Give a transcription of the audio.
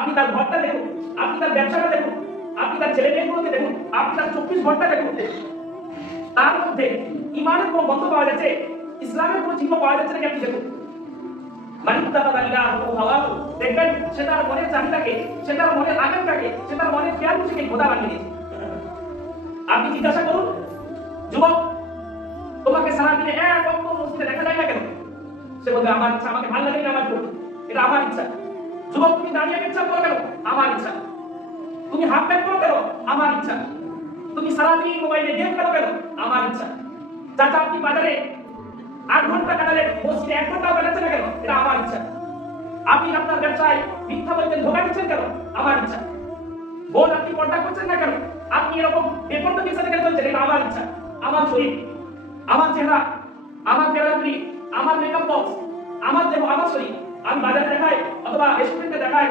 আপনি তার ঘরটা দেখুন, আপনি তার ব্যবসাটা দেখুন, আপনি তার ছেলে মেয়েগুলোকে দেখুন, আপনি তার 24 ঘন্টা দেখুন, তার মধ্যে ইমানের কোনো গন্ধ পাওয়া যাচ্ছে, ইসলামের কোনো চিহ্ন পাওয়া যাচ্ছে নাকি আপনি দেখুন। দেখবেন সে তার মনের চাহিদাকে, সে তার মনের আকাঙ্ক্ষাকে, সে তার মনের খেয়াল খুশিকে খোদা বানিয়ে দিয়েছে। আপনি জিজ্ঞাসা করুন, যুবক তোমাকে সারাদিনে এক অক্ত মসজিদে দেখা যায় না কেন? সে বলবে আমার ইচ্ছা, আমাকে ভালো লাগে নামাজ পড়তে, এটা আমার ইচ্ছা। যুবক তুমি দাঁড়িয়ে পেচ্ছাপ করো কেন? আমার ইচ্ছা। তুমি হাফ প্যান্ট করো কেন? আমার ইচ্ছা। তুমি সারাদিন মোবাইলে গেম খেলো কেন? আমার ইচ্ছা। চাচা আপনি বাজারে 8 ঘন্টা কাটালে মসজিদে 1 ঘন্টা কাটাচ্ছেন না কেন? এটা আমার ইচ্ছা। আপনি আপনার ব্যবসায় মিথ্যা বলছেন, ধোঁকা দিচ্ছেন কেন? আমার ইচ্ছা। বোন আপনি পর্দা করছেন না কেন? আপনি এরকম বেপরদার সাথে কেন চলছেন? এটা আমার ইচ্ছা। আমার শরীর, আমার চেহারা, আমার ফেরারি, আমার মেকআপ বক্স, আমার দেহ, আমার শরীর আমি বাজারে দেখাই অথবা রেস্টুরেন্টে দেখাই